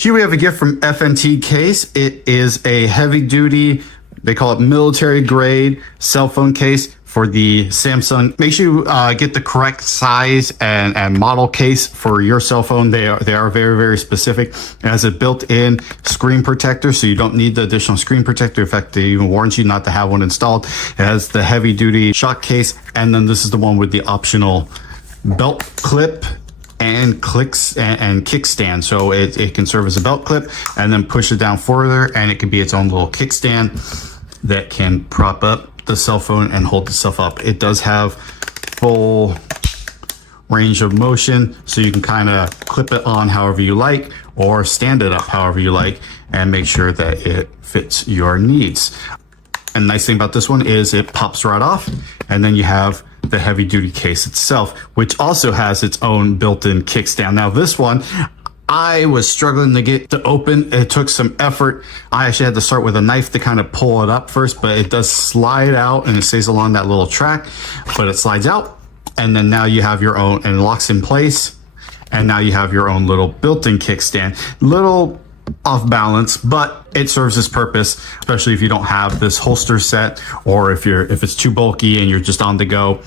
Here we have a gift from FNTCASE. It is a heavy duty, they call it military grade cell phone case for the Samsung. Make sure you get the correct size and model case for your cell phone. They are very, very specific. It has a built-in screen protector, so you don't need the additional screen protector. In fact, they even warn you not to have one installed. It has the heavy duty shock case, and then this is the one with the optional belt clip and clicks and kickstand. So it can serve as a belt clip and then push it down further, and it can be its own little kickstand that can prop up the cell phone and hold itself up. It does have full range of motion, so you can kind of clip it on however you like or stand it up however you like and make sure that it fits your needs. And the nice thing about this one is it pops right off, and then you have the heavy duty case itself, which also has its own built-in kickstand. Now this one, I was struggling to get to open. It took some effort. I actually had to start with a knife to kind of pull it up first, but it does slide out and it stays along that little track, but it slides out. And then now you have your own, and it locks in place. And now you have your own little built-in kickstand. Little off balance, but it serves its purpose, especially if you don't have this holster set, or if it's too bulky and you're just on the go.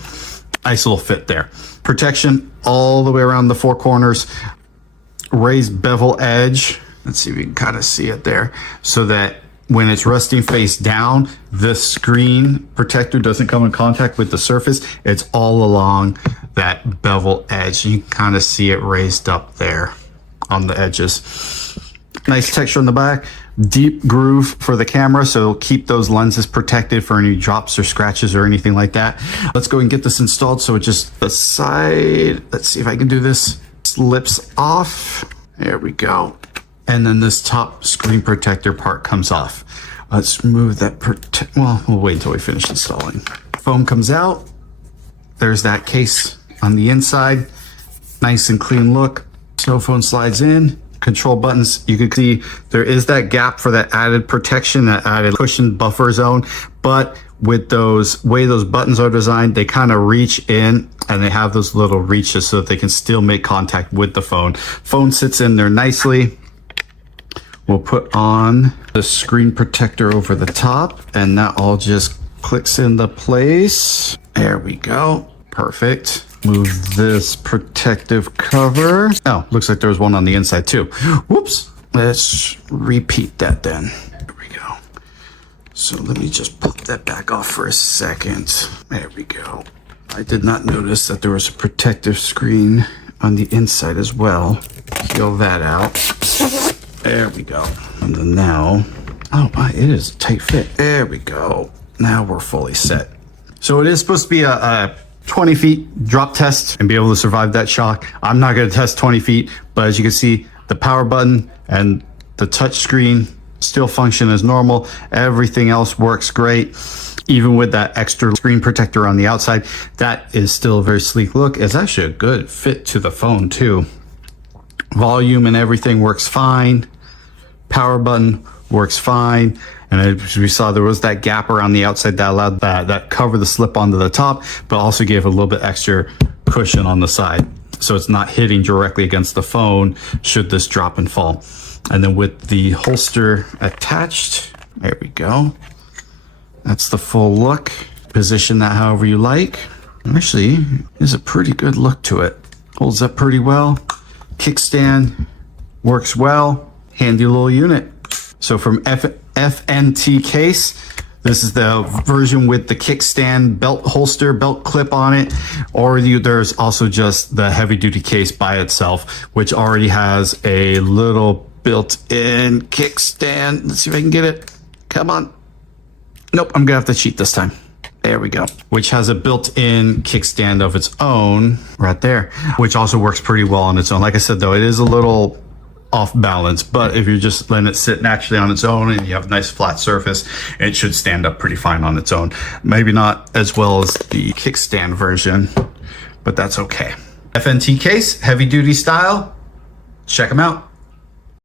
Nice little fit there. Protection all the way around the four corners. Raised bevel edge. Let's see if we can kind of see it there, so that when it's resting face down, this screen protector doesn't come in contact with the surface. It's all along that bevel edge. You can kind of see it raised up there on the edges. Nice texture on the back, deep groove for the camera, so it'll keep those lenses protected for any drops or scratches or anything like that. Let's go and get this installed. So it just, the side, let's see if I can do this, slips off. There we go. And then this top screen protector part comes off. Let's remove that well, we'll wait until we finish installing. Foam comes out. There's that case on the inside. Nice and clean look. Cell phone slides in. Control buttons, you can see there is that gap for that added protection, that added cushion buffer zone, but with those way those buttons are designed, they kind of reach in and they have those little reaches so that they can still make contact with the phone. Phone sits in there nicely. We'll put on the screen protector over the top, and that all just clicks into place. There we go. Perfect. Move this protective cover. Oh, looks like there was one on the inside too. Whoops. Let's repeat that then. There we go. So let me just pop that back off for a second. There we go. I did not notice that there was a protective screen on the inside as well. Peel that out. There we go. And then now, oh, it is a tight fit. There we go. Now we're fully set. So it is supposed to be a 20 feet drop test and be able to survive that shock. I'm not going to test 20 feet, but as you can see, the power button and the touch screen still function as normal. Everything else works great. Even with that extra screen protector on the outside, that is still a very sleek look. It's actually a good fit to the phone too. Volume and everything works fine. Power button works fine. And as we saw, there was that gap around the outside that allowed that cover the slip onto the top, but also gave a little bit extra cushion on the side. So it's not hitting directly against the phone should this drop and fall. And then with the holster attached, there we go. That's the full look. Position that however you like. Actually, there's a pretty good look to it. Holds up pretty well. Kickstand works well. Handy little unit. So from FNTCASE, this is the version with the kickstand belt holster, belt clip on it, or there's also just the heavy duty case by itself, which already has a little built-in kickstand. Let's see if I can get it. Come on. Nope, I'm gonna have to cheat this time. There we go. Which has a built-in kickstand of its own right there, which also works pretty well on its own. Like I said, though, it is a little off balance, but if you're just letting it sit naturally on its own and you have a nice flat surface, it should stand up pretty fine on its own. Maybe not as well as the kickstand version, but that's okay. FNTCASE, heavy duty style. Check them out.